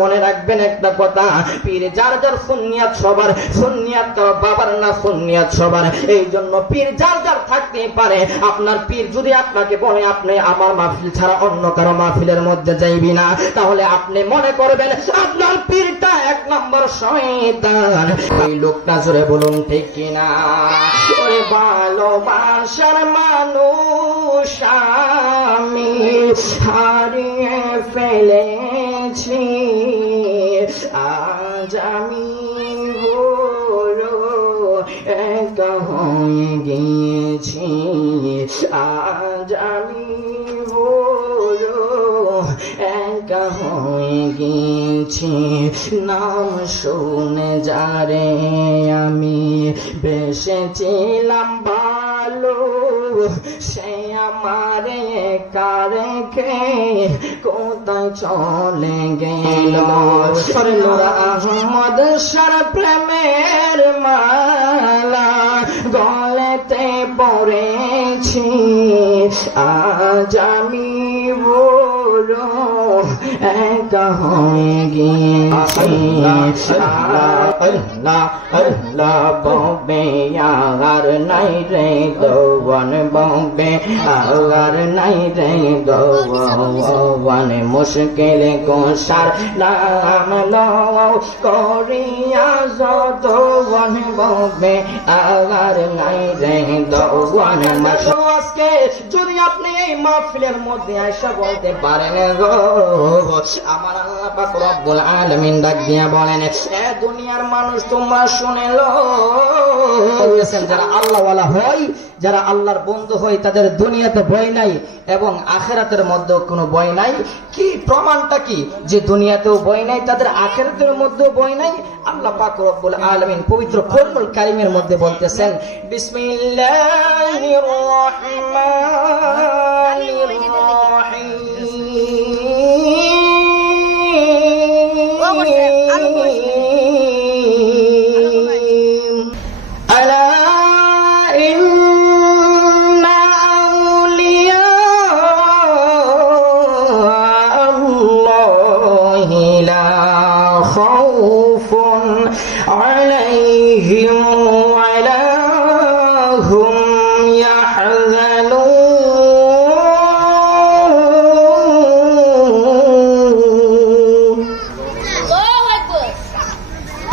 মনে রাখবেন একটা কথা, পীর যার যার সুন্নিয়াত সবার, সুন্নিয়াত তো বাবার না, সুন্নিয়াত সবার। এই জন্য পীর যার যার থাকতে পারে। আপনার পীর যদি আপনাকে বলে আপনি আমার মাহফিল ছাড়া অন্য কারো মাহফিলের মধ্যে যাইবি না, তাহলে আপনি মনে করবেন আপনার পীরটা এক নম্বর শয়তান। ওই লোকটা জোরে বলুন ঠিক কিনা? ওরে ভালোবাসার মানুষ আমি হারিয়ে ফেলেছি, আজ আমি বড় একা হয়ে গিয়েছি, আজ আমি বড় একা হয়ে গিয়েছি। নাম শুনে যারে আমি বেসেছিলাম ভালো, সে আমার একা রেখে কোথায় চলে গেল। আহমদ সার প্রেমের মালা গলেতে পড়েছি, আজ আমি বড় একা হয়ে গিয়েছি। আল্লাহ আল্লাহ ববে আর নাই রে দোয়ান, ববে আর নাই রে দোয়ান, মুশকিল কোসার নাম লও করিয়া যতওয়ান, ববে আর নাই রে দোয়ান। আজকে যদি আপনি এই মাহফিলের মধ্যে আয়সা বলতে পারেন গো, আমার আল্লাহ পাক রব্বুল আলামিন ডাক দিয়া বলেন, এ দুনিয়ার মানুষ তোমরা শুনে লো, যারা আল্লাহ ওয়ালা হয়, যারা আল্লাহর বন্ধু হয়, তাদের দুনিয়াতে ভয় নাই এবং আখিরাতের মধ্যেও কোনো ভয় নাই। কি প্রমাণটা কি যে দুনিয়াতেও ভয় নাই, তাদের আখিরাতের মধ্যেও ভয় নাই? আল্লাহ পাক রব্বুল আলামিন পবিত্র কোরআনুল কারীমের মধ্যে বলতেছেন, বিসমিল্লাহির রহমানির রহিম, আলা ইন্না আউলিয়া আল্লাহি লা খাউফুন আলাইহিম ওয়া লা হুম ইয়াহজানুন।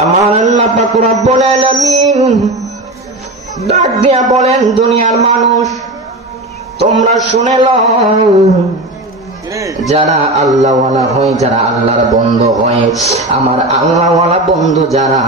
আমার আল্লাহ পাক রব্বুল আলামিন ডাক দিয়া বলেন, দুনিয়ার মানুষ তোমরা শুনে লও, যারা আল্লাহওয়ালা হয়, যারা আল্লাহর বন্ধু হয়, আমার আল্লাহওয়ালা বন্ধু যারা,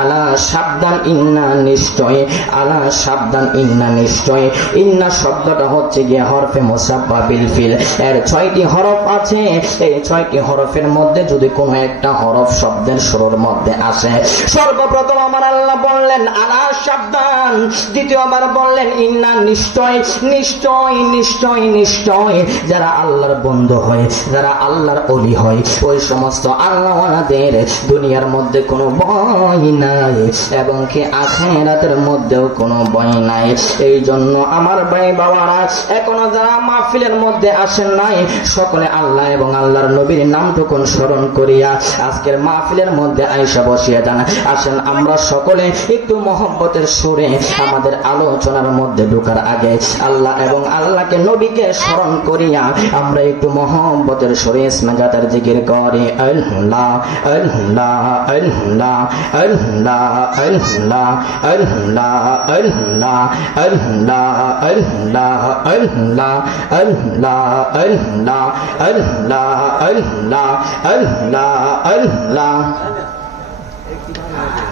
আলা সাবধান ইন্না নিশ্চয়, আলা সাবধান ইন্না নিশ্চয়। ইন্না শব্দটা হচ্ছে গিয়ে হরফে মুসাব্বা বিল ফিল, এর 6টি হরফ আছে। এই 6টি হরফের মধ্যে যদি কোনো একটা হরফ শব্দের শুরুর মধ্যে আসে, সর্বপ্রথম আমার আল্লাহ বললেন আলা সাবধান, দ্বিতীয়বার বললেন ইন্না নিশ্চয়, নিশ্চয় নিশ্চয় নিশ্চয়। যারা আল্লাহর বন্ধু হয়, যারা আল্লাহর ওলি হয়, ওই সমস্ত আল্লাহওয়ালাদের দুনিয়ার মধ্যে কোনো ভয় নাই এবং কি আখিরাতের মধ্যেও কোনো ভয় নাই। এই জন্য আমার ভাই বাবারা, এখনো যারা মাহফিলের মধ্যে আসেন নাই, সকলে আল্লাহ এবং আল্লাহর নবীর নামটুকুন স্মরণ করিয়া আজকের মাহফিলের মধ্যে আয়েশা বসিয়ে যান। আসেন আমরা সকলে একটু মহব্বতের সুরে আমাদের আলোচনার মধ্যে ঢোকার আগে আল্লাহ এবং আল্লাহকে নবীকে স্মরণ করিয়া আমরা একটু মহব্বতের সুরে ইসমাজাতের জিকির করি। আল্লাহ আল্লাহ আল্লাহ আল্লাহ আল্লাহ আল্লাহ আল্লাহ আল্লাহ আল্লাহ আল্লাহ আল্লাহ আল্লাহ আল্লাহ আল্লাহ আল্লাহ আল্লাহ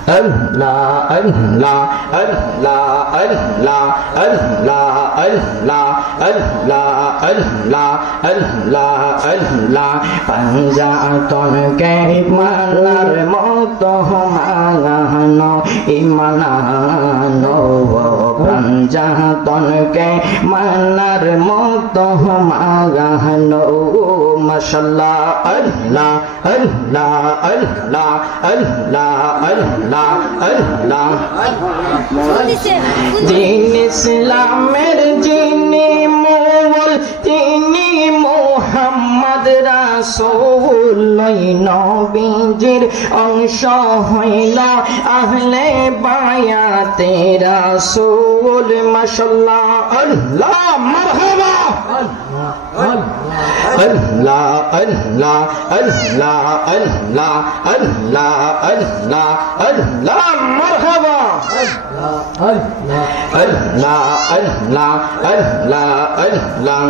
Allah Allah Allah Allah Allah Allah Allah Allah Allah Allah panjatun ke manar moto mangano imanano panjatun ke manar moto mangano mashallah Allah Allah Allah Allah Allah Allah din islamer jini mul tini Muhammad রাসূল নবীজির অংশ হইল আহলে বায়াতে রাসূল মাশাআল্লাহ আল্লাহ মারহাবা আল্লাহ আল্লাহ আল্লাহ আল্লাহ আল্লাহ আল্লাহ আল্লাহ মারহাবা আল্লাহ আল্লাহ আল্লাহ আল্লাহ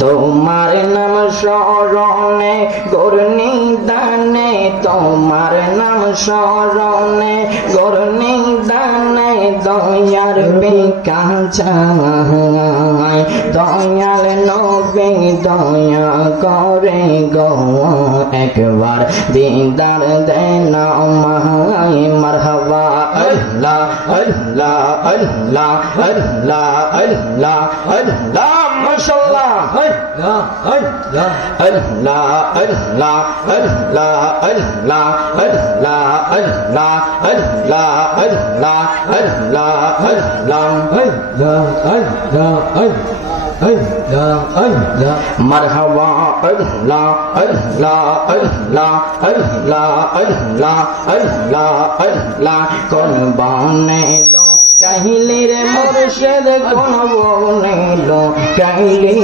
তোমার নাম স্মরণে গরনি দানে তোমার নাম স্মরণে গরনি দানে দয়ার বিকাশায় দয়াল নবী দয়া করে গো একবার দিদার দেন আমায় মারহাবা আল্লাহ আল্লাহ আল্লাহ আল্লাহ আল্লাহ আল্লাহ মাশাআল্লাহ আল্লাহ আল্লাহ আল্লাহ আল্লাহ আল্লাহ আল্লাহ আল্লাহ আল্লাহ আল্লাহ আল্লাহ আল্লাহ আল্লাহ মারহাবা আল্লাহ আল্লাহ আল্লাহ আল্লাহ আল্লাহ আল্লাহ আল্লাহ কোন বানেলো কাহিলে রে মুর্শিদ কোন বনেলো কাহিলে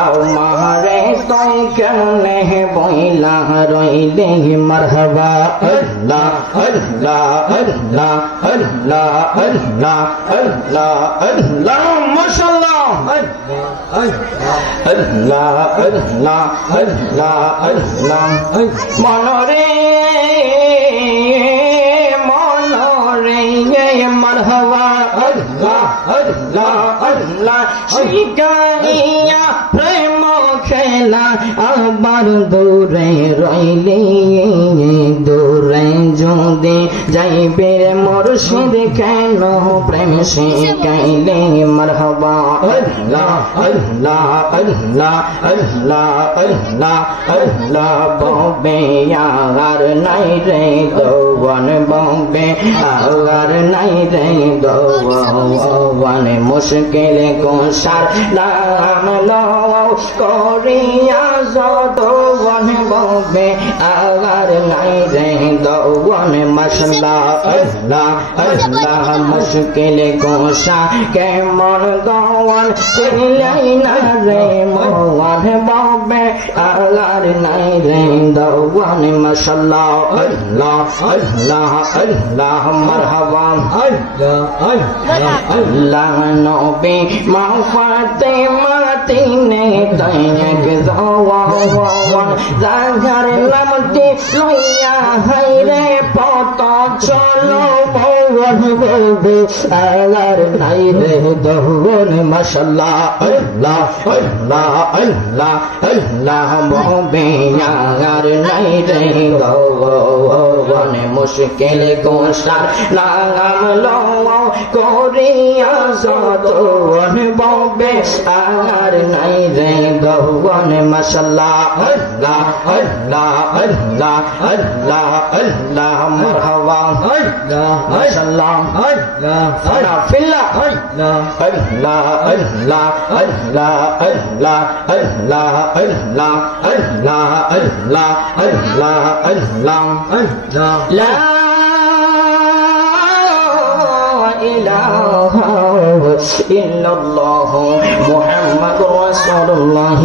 আমারে তুই কেমনে বইলা রইলে মারহাবা আল্লাহ আল্লাহ আল্লাহ আল্লাহ আল্লাহ আল্লাহ আল্লাহ মাশাআল্লাহ আল্লাহ আল্লাহ আল্লাহ আল্লাহ মনরে মারহাবা আল্লাহ আল্লাহ আল্লাহ শিকাইয়া প্রেম খেলা আবার দূরে রইলে দূরে যদি যাইবে মুর্শিদ কেন প্রেম শিখাইলে মারহাবা আল্লাহ আল্লাহ আল্লাহ আল্লাহ আল্লাহ আল্লাহ ববে আর নাই রে দোয়ান ববে আর নাই রে দোয়ান মুশকিল কোসার নাম লও করিয়া যতওয়ান ববে আর নাই রে দোয়ান মাশাআল্লাহ আল্লাহ আল্লাহ মুশকিল কোসা কেমন দোয়ান চিলাই না রে মোয়ান ববে আর নাই রে দোয়ান মাশাআল্লাহ আল্লাহ আল্লাহ আল্লাহ মারহাবা আল্লাহ নবী মা ফাতেমা তিনে তাইক দওয়ান জাহার নামটি লইয়া হাইরে পত চলো ভগবান বলবে আর নাই রে দওয়ান মাশাআল্লাহ আল্লাহ আল্লাহ আল্লাহ আল্লাহ বলবে আর নাই রে দওয়ান মুশকিল কোসার নাম লও করিয়া যতওয়ান ববে আর নাই রে দওয়ান মাশাআল্লাহ আল্লাহ আল্লাহ আল্লাহ আল্লাহ আল্লাহ মারহাবা আল্লাহ মাশাআল্লাহ আল্লাহ ফিল্লাহ আল্লাহ আল্লাহ আল্লাহ আল্লাহ আল্লাহ আল্লাহ আল্লাহ আল্লাহ আল্লাহ আল্লাহ আল্লাহ আল্লাহ লা ইলাহা ইল্লাল্লাহ মুহাম্মাদুর রাসূলুল্লাহ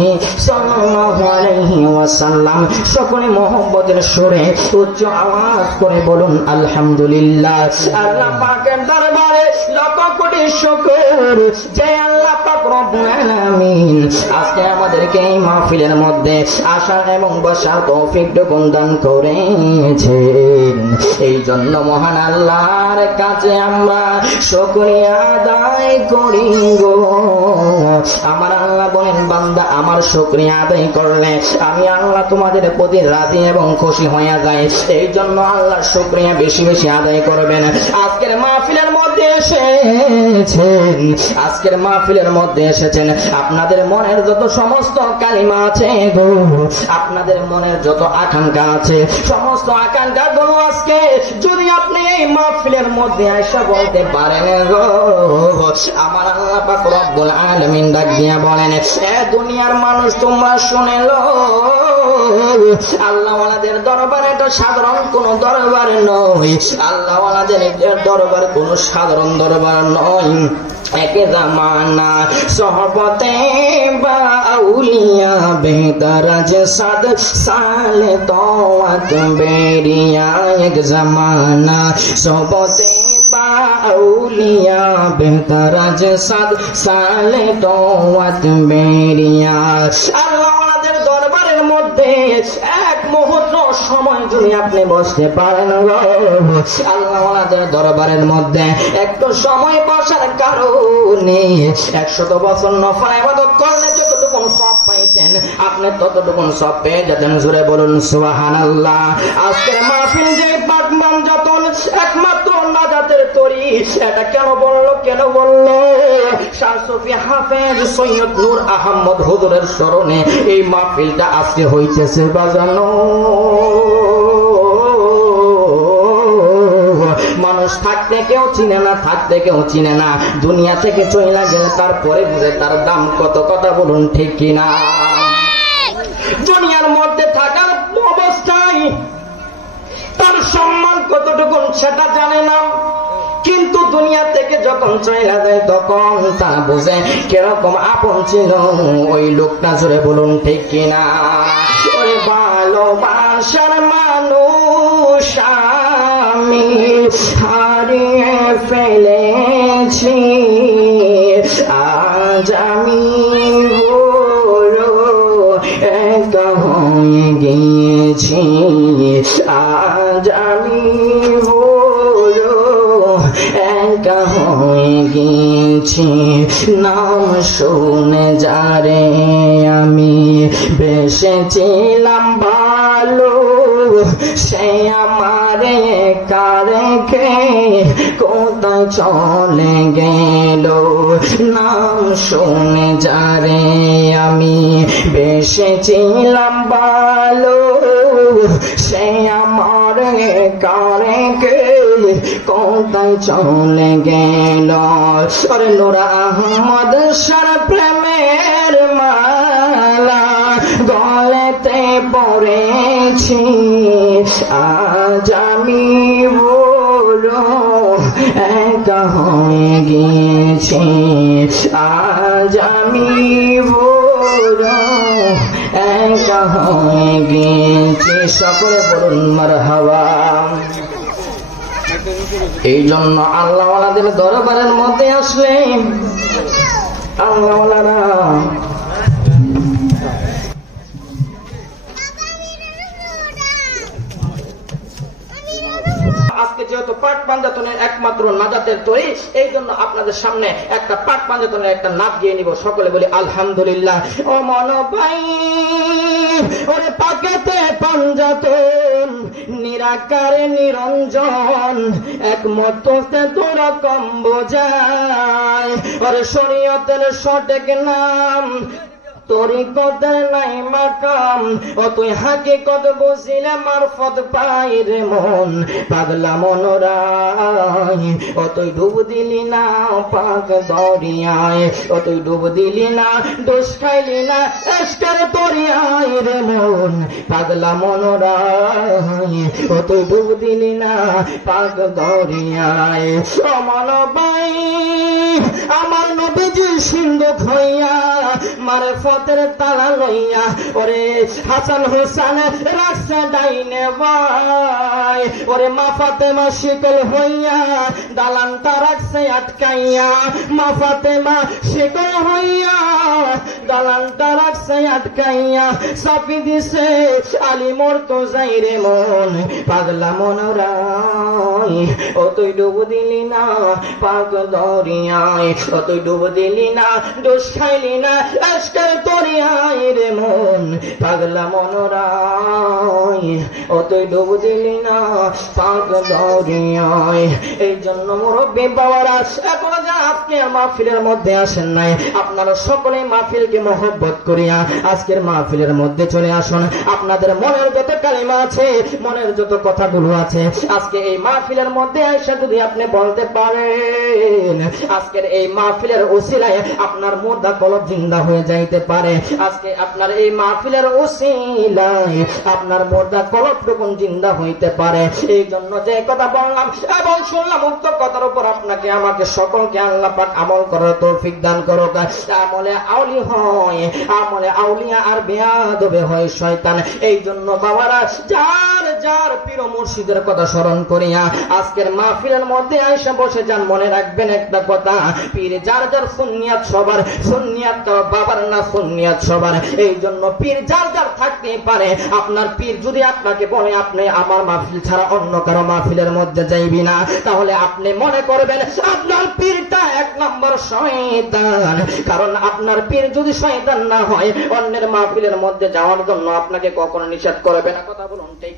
সাল্লাল্লাহু আলাইহি ওয়াসাল্লাম সকলে মুহাম্মদের সুরে উচ্চ আওয়াজ করে বলুন আলহামদুলিল্লাহ আল্লাহ পাকের দরবারে লক্ষ কোটি শুকর যে আল্লাহ পাক রব্বুল আলামিন আজকে আমাদেরকে এই মাহফিলের মধ্যে আসার এবং বসার তৌফিক দান করেছেন এই জন্য মহান আল্লাহর কাছে আমরা শুকরিয়া আদায় করি গো আমার আল্লাহ বলেন বান্দা আমার শুকরিয়া আদায় করলে আমি আল্লাহ তোমাদের প্রতি রাজি এবং খুশি হয়ে যাই এই জন্য আল্লাহর শুকরিয়া বেশি বেশি আদায় করবেন আজকের মাহফিলের মধ্যে মধ্যে এসেছেন, আজকের মাহফিলের মধ্যে এসেছেন, আপনাদের মনের যত সমস্ত কালিমা আছে গো, আপনাদের মনের যত আকাঙ্ক্ষা আছে, সমস্ত আকাঙ্ক্ষা গুলো আজকে যদি আপনি এই মাহফিলের মধ্যে এসে বলতে পারেন গো, আমার আল্লাহ পাক রব্বুল আলামিন ডাক দিয়া বলেন, এ দুনিয়ার মানুষ তোমরা শুনে লো, আল্লাহওয়ালাদের দরবার এটা সাধারণ কোন দরবার নয়, আল্লাহওয়ালাদের দরবার কোন সাধারণ দরবার নয়। এক জামানা সোহবতে বা আউলিয়া বেদরাজ সাদ সালে তোয়াত বেরিয়া, এক জামানা সোহবতে বা আউলিয়া বেদরাজ সাদ সালে তোয়াত বেরিয়া। আল্লাহওয়ালাদের দরবারের মধ্যে এক মুহূর্ত সময় যদি আপনি বসতে পারেন, আল্লাহওয়ালাদের দরবারের মধ্যে একটু সময় বসার কারণে 100 বছর নফল ইবাদত করলে যতটুকু সওয়াব পাইতেন আপনি ততটুকু সওয়াব পেয়ে যেতেন। জোরে বলুন সুবহানাল্লাহ। আজকের মাহফিল যে পাকমান যতন একমাত্র নাজাতের তরি, এটা কেন বললো শাহ সুফি হাফেজ সৈয়দ নূর আহমদ হুজুরের স্মরণে এই মাহফিলটা আজকে হইতেছে বাজানো। মানুষ থাকতে কেউ চিনে না, থাকতে কেউ চিনে না, দুনিয়া থেকে চলে গেলে তারপরে বুঝে তার দাম কত। কথা বলুন ঠিক কিনা? দুনিয়ার মধ্যে থাকার অবস্থায় তার সম্মান কতটুকু সেটা জানে না, কিন্তু দুনিয়া থেকে যখন চলে যায় তখন তা বুঝে কিরকম আপন ছিল ওই লোকটা। জোরে বলুন ঠিক কিনা? ওই ভালোবাসার মানুষ আমি হারিয়ে ফেলেছি, আজ আমি বড় একা হয়ে গিয়েছি, আজ আমি একা হয়ে গিয়েছি। নাম শুনে যারে আমি বেসেছিলাম ভালো, সে আমার একা রেখে কোথায় চলে গেল। নাম শুনে যারে আমি বেসেছিলাম ভালো, সে আমার একা রেখে কোথায় চলে গেল। ওরে নূর আহমদ সার প্রেমের মালা গলেতে পড়েছি, আজ আমি বড় একা হয়ে গিয়েছি, আজ আমি বড় একা হয়ে গিয়েছি। সকলে বলুন মারহাবা। এই জন্য আল্লাহওয়ালাদের দরবারের মধ্যে আসলে আল্লাহওয়ালারা আজকে যেহেতু পাট পাঞ্জাতনের একমাত্র নাজাতের তরি, এই জন্য আপনাদের সামনে একটা পাট পাঞ্জাতনের একটা নাচ গিয়ে নিব। সকলে বলি আলহামদুলিল্লাহ। ও মন ভাই ওরে পাকেতে পাঞ্জাতন নিরাকারে নিরঞ্জন, একমততে তোরা কম বোঝায়, ওরে শরীয়তের সঠিক নাম তরিকতের নাই মাকাম, ও তুই হাকিকত বুঝিলে মারফত পাই রে মন, পাগলা মনোরায় ও তুই ডুব দিলি না পাক দরিয়ায়, ও তুই ডুব দিলি না দোষ খাইলি না এসকের দরিয়ায় রে মন, পাগলা মনোরায় ও তুই ডুব দিলি না পাক দরিয়ায়। ও মন ভাই আমার নবীজি সিন্ধু হইয়া মারফতের তালা লইয়া, ওরে হাসান হোসেন রাখছে ডাইনে ভাই, ওরে মা ফাতেমা শিকল হইয়া দালানটা রাখছে আটকাইয়া, মা ফাতেমা শিকল হইয়া দালানটা রাখছে আটকাইয়া, চাপি দিছে আলী মোর তো যাই রে মন, পাগলা মনোরায় ও তুই ডুব দিলি না পাক দরিয়ায়, ও তুই ডুব দিলি না দোষ খাইলি না আজকের দরিয়ায় রে মন, পাগলা মনোরায় নাই, ও তুই ডুব দিলি না পাক দরিয়ায়। এই জন্য মুরব্বী বাবারা, এখন যা আপনি মাহফিলের মধ্যে আসেন নাই, আপনারা সকলেই মাহফিলকে মহব্বত করিয়া আজকের মাহফিলের মধ্যে চলে আসুন। আপনাদের মনের যত কালিমা আছে, মনের যত কথাগুলো আছে, আজকে এই মাহফিলের মধ্যে আইসা যদি আপনি বলতে পারেন, আজকের এই মাহফিলের ওসিলায় আপনার মুর্দা কলব জিন্দা হয়ে যাইতে পারে। আজকে আপনার এই মাহফিলের ওসিলায় আপনার মুর্দা কলব টুকুন জিন্দা হইতে পারে। এই জন্য যে কথা বললাম এবং শুনলাম, উক্ত কথার উপর আপনাকে আমাকে সকলকে আল্লাহ পাক আমল করার তৌফিক দান করুক। আমলে আউলি হয়, আমলে আউলিয়া আর বেয়াদবে হয় শয়তান। এই জন্য বাবারা, যার যার পীর মুর্শিদের কথা স্মরণ করিয়া আজকের মাহফিলের মধ্যে আইসা বসে যান। মনে রাখবেন একটা কথা, পীর যার যার সুন্নিয়াত সবার, সুন্নিয়াত কারো বাবার না, সুন্নিয়াত সবার। এই জন্য পীর যার যার থাকতে পারে। আপনার পীর যদি আপনাকে বলে আপনি আমার মাহফিল ছাড়া অন্য কারো মাহফিলের মধ্যে যাইবি না, তাহলে আপনি মনে করবেন আপনার পীরটা এক নম্বর শয়তান। কারণ আপনার পীর যদি শয়তান না হয়, অন্যের মাহফিলের মধ্যে যাওয়ার জন্য আপনাকে কখনো নিষেধ করবে না। কথা বলুন ঠিক?